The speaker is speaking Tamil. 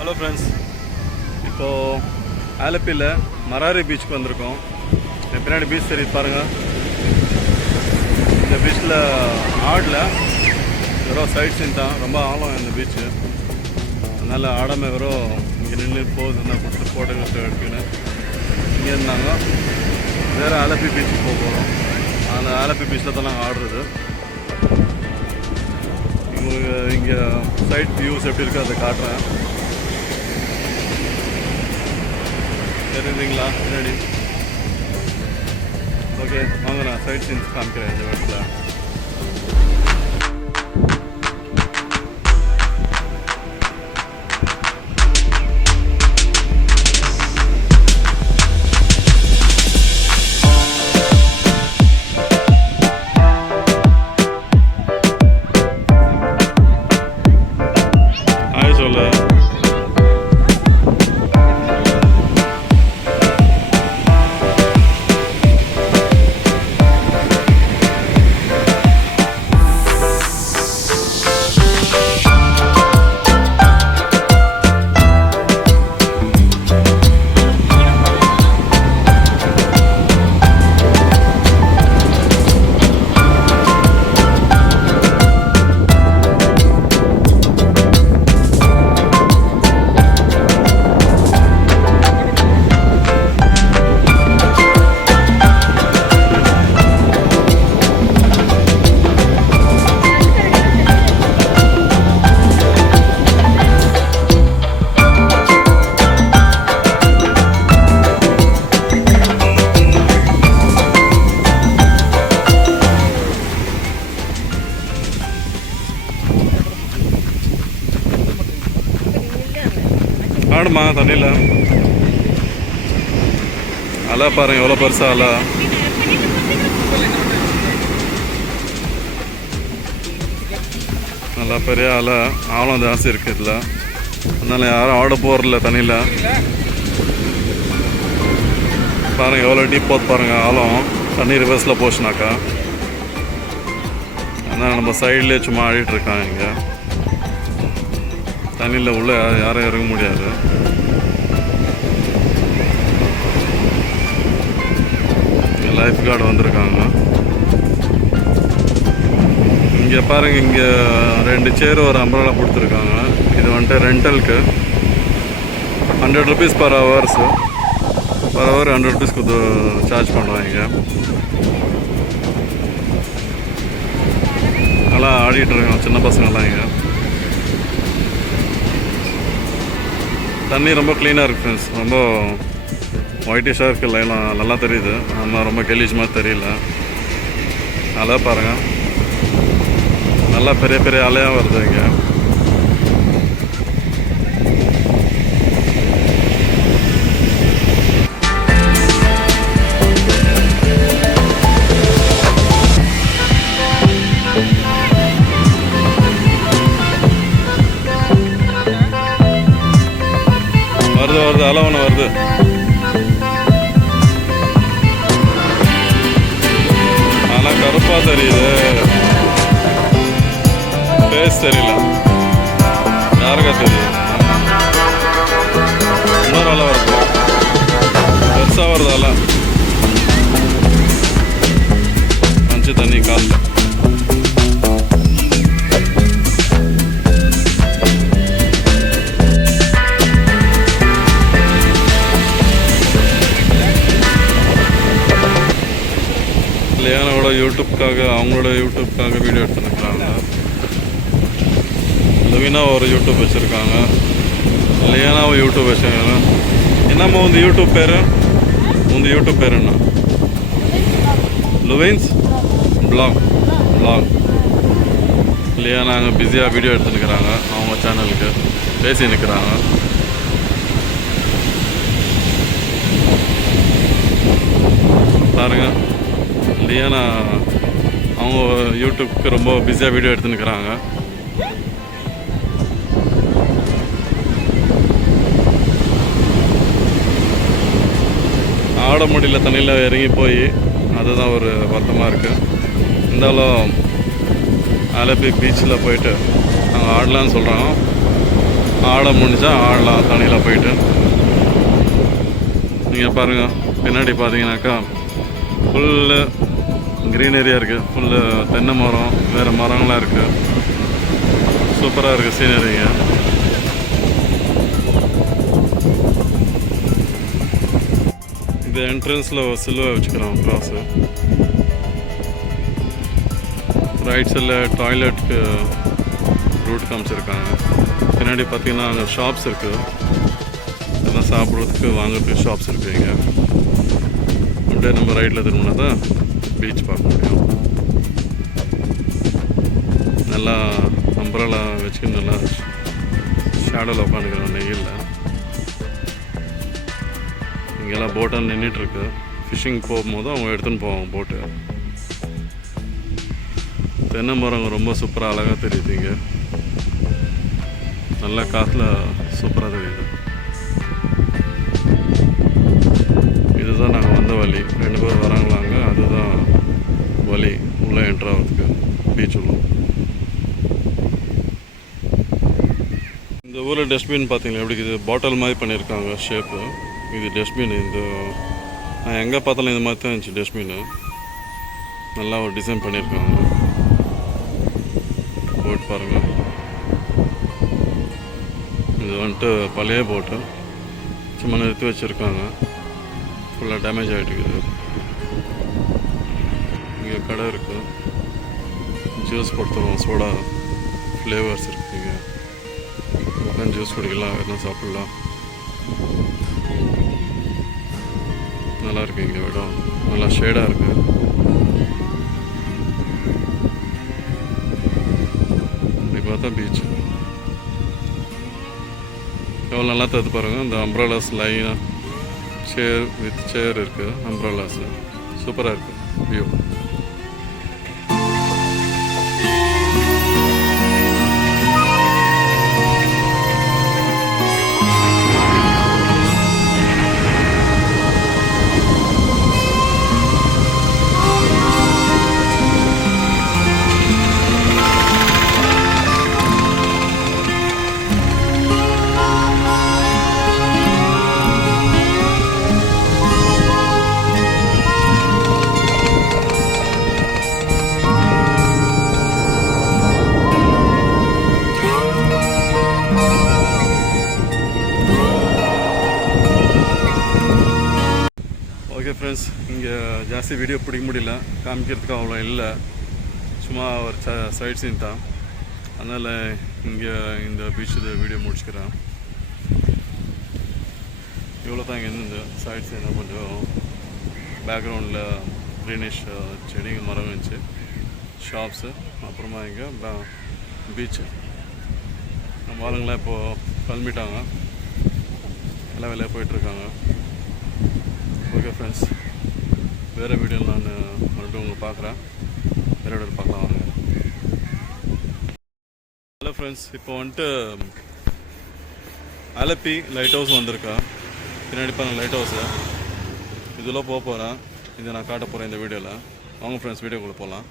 ஹலோ ஃப்ரெண்ட்ஸ், இப்போது ஆலப்பியில் மராரி பீச்சுக்கு வந்திருக்கோம். என் பின்னாடி பீச் தெரியுது பாருங்கள். இந்த பீச்சில் ஆடல, வெறும் சைட் சீன் தான். ரொம்ப ஆழம் இந்த பீச்சு, அதனால் ஆடாமல் வெறும் இங்கே நின்று போகுதுன்னா கொடுத்து ஃபோட்டோ எடுத்துக்கின்னு இங்கே இருந்தாங்க. வேறு ஆலப்பி பீச்சுக்கு போக போகிறோம். அந்த ஆலப்பி பீச்சில் தான் நாங்கள் ஆடுறது. இங்கே சைட் வியூஸ் எப்படி இருக்குது அதை காட்டுறேன். தெரியுதுங்களா பின்னாடி? ஓகே, வாங்க நான் சைட் சீன்ஸ் காமிக்கிறேன் இந்த இடத்துல. ஆடுமா தண்ணியில் அலை பாருங்க, எவ்வளோ பெருசா அலை. நல்லா பெரிய அலை, ஆழம் ஜாஸ்தி இருக்குது இதில். அதனால் யாரும் ஆட போகிறதில்ல தண்ணியில். பாருங்கள் எவ்வளோ டீப் போது பாருங்கள் ஆழம். தண்ணி ரிவர்ஸில் போச்சுனாக்கா. அதனால் நம்ம சைட்லேயே சும்மா ஆடிட்டுருக்காங்க. இங்கே தண்ணியில் உள்ள யாரும் இறங்க முடியாது. லைஃப் கார்டு வந்திருக்காங்க. இங்கே பாருங்கள், இங்கே 2 சேர் ஒரு அம்பரலா கொடுத்துருக்காங்க. இது வந்துட்டு ரெண்டலுக்கு 100 rupees per hours. Per hour 100 rupees charge பண்ணுவாங்க. நல்லா ஆடிட்டுருக்காங்க சின்ன பசங்கள்லாம். இங்கே தண்ணி ரொம்ப க்ளீனாக இருக்குது ஃப்ரெண்ட்ஸ். ரொம்ப ஒயிட்டிஷாக இருக்குது. லைலாம் நல்லா தெரியுது. நம்ம ரொம்ப கெலிஜ் மாதிரி தெரியல. அலை பாருங்கள், நல்லா பெரிய பெரிய அலையாக வருது இங்கே. வருது அலை ஒன்று வருது. ஆனால் கருப்பாக தெரியுது, ஃபேஸ் தெரியல. யாருக்கா தெரியுது? இன்னொரு அலை வருது, பெருசாக வருது அலை. மஞ்சு தண்ணி காலில். லியானாவோட யூடியூப்காக, அவங்களோட யூடியூப்காக வீடியோ எடுத்துருக்குறாங்க. லவினா ஒரு யூடியூப் வச்சுருக்காங்க, லியானாவை யூடியூப் வச்சுருக்காங்க. என்னம்மா உந்த யூடியூப் பேர்? உந்த யூடியூப் பேர் என்ன? லுவின்ஸ் பிளாக். லியானா அங்கே பிஸியாக வீடியோ எடுத்துருக்குறாங்க. அவங்க சேனலுக்கு பேசி நிற்கிறாங்க. பாருங்கள், லியானா அவங்க யூடியூப்க்கு ரொம்ப பிஸியாக வீடியோ எடுத்துன்னுக்குறாங்க. ஆட முடியல தண்ணியில் இறங்கி போய், அதுதான் ஒரு வருத்தமாக இருக்குது. இருந்தாலும் ஆலப்பி பீச்சில் போயிட்டு நாங்கள் ஆடலான்னு சொல்கிறோம். ஆட முடிஞ்சா ஆடலாம் தண்ணியில் போயிட்டு. நீங்கள் பாருங்கள் பின்னாடி பார்த்தீங்கன்னாக்கா ஃபுல்லு க்ரீனரியாக இருக்குது. ஃபுல்லு தென்னை மரம், வேறு மரங்களாம் இருக்குது. சூப்பராக இருக்குது சீனரிங்க. இந்த என்ட்ரன்ஸில் சிலுவை வச்சுக்கிறோம் க்ராஸு. ரைட் சைடில் டாய்லெட்டுக்கு ரூட் காமிச்சிருக்காங்க. பின்னாடி பார்த்தீங்கன்னா அங்கே ஷாப்ஸ் இருக்குது. எல்லாம் சாப்பிட்றதுக்கு வாங்குறதுக்கு ஷாப்ஸ் இருக்குது. இங்கே அப்படியே நம்ம ரைட்டில் திரும்பினா தான் பீச் பார்க்க முடியும். நல்லா அம்பரலா வச்சுக்கிட்டு நல்லா ஷேடோவில் உட்காந்துக்கிறோம் நெய்யில். இங்கெல்லாம் போட்டால் நின்றுட்டுருக்கு. ஃபிஷ்ஷிங் போகும்போது அவங்க எடுத்துன்னு போவாங்க போட்டு. தென்னை மரம் ரொம்ப சூப்பராக அழகாக தெரியுது. இங்கே நல்லா காற்றுல சூப்பராக தெரியுது. இதுதான் நாங்கள் வந்த வழி. 2 பேர் வராங்களாங்க. அதுதான் வழி உள்ளே என்ட்ரு ஆகிறதுக்கு பீச் உள்ள. இந்த ஊரில் டஸ்ட்பின் பார்த்தீங்களா எப்படி இருக்குது? பாட்டில் மாதிரி பண்ணியிருக்காங்க ஷேப்பு. இது டஸ்ட்பின். இந்த நான் எங்கே பார்த்தாலும் இந்த மாதிரி தான் இருந்துச்சு டஸ்ட்பின்னு. நல்லா ஒரு டிசைன் பண்ணியிருக்காங்க. போட் பாருங்கள். இது வந்துட்டு பழைய போட்டு சும்மா நிறுத்தி வச்சுருக்காங்க. ஃபுல்லாக டேமேஜ் ஆகிட்டுருக்குது. இங்கே கடை இருக்குது. ஜூஸ் கொடுத்துருவோம். சோடா ஃப்ளேவர்ஸ் இருக்குது. இங்கே உட்காந்து ஜூஸ் குடிக்கலாம், எதுனா சாப்பிட்லாம். நல்லாயிருக்கு. இங்கே இடம் நல்லா ஷேடாக இருக்குது. இப்படி பார்த்தா பீச் எவ்வளோ நல்லா தடுத்து பாருங்கள். இந்த அம்ப்ரலாஸ் லைனாக சேர் வித் சேர் இருக்குது. அம்ப்ரலாஸ் சூப்பராக இருக்குது வியூ. ஓகே ஃப்ரெண்ட்ஸ், இங்கே ஜாஸ்தி வீடியோ பிடிக்க முடியல, காமிக்கிறதுக்கு அவ்வளோ இல்லை. சும்மா ஒரு சைட் சீன் தான். அதனால் இங்கே இந்த பீச்சு வீடியோ முடிச்சுக்கிறேன். இவ்வளோ தான் இங்கே இந்த சைட் சீன். கொஞ்சம் பேக்ரவுண்டில் க்ரீனிஷ் செடிங்க மரம் இருந்துச்சு, ஷாப்ஸு, அப்புறமா இங்கே பீச்சு. நம்ம ஆளுங்களாம் இப்போது கிளம்பிட்டாங்க, எல்லாம் வெளியே போயிட்டுருக்காங்க. ஓகே ஃப்ரெண்ட்ஸ், வேறு வீடியோவில் நான் மறுபடியும் உங்களை பார்க்குறேன். வேறு வீடியோ பார்க்கலாம் வாங்க. ஹலோ ஃப்ரெண்ட்ஸ், இப்போ வந்துட்டு அலப்பி லைட் ஹவுஸ் வந்திருக்கா. பின்னாடி பாருங்கள் லைட் ஹவுஸு. இதில் போக போகிறேன். இதை நான் காட்ட போகிறேன் இந்த வீடியோவில். வாங்க ஃப்ரெண்ட்ஸ், வீடியோக்குள்ளே போகலாம்.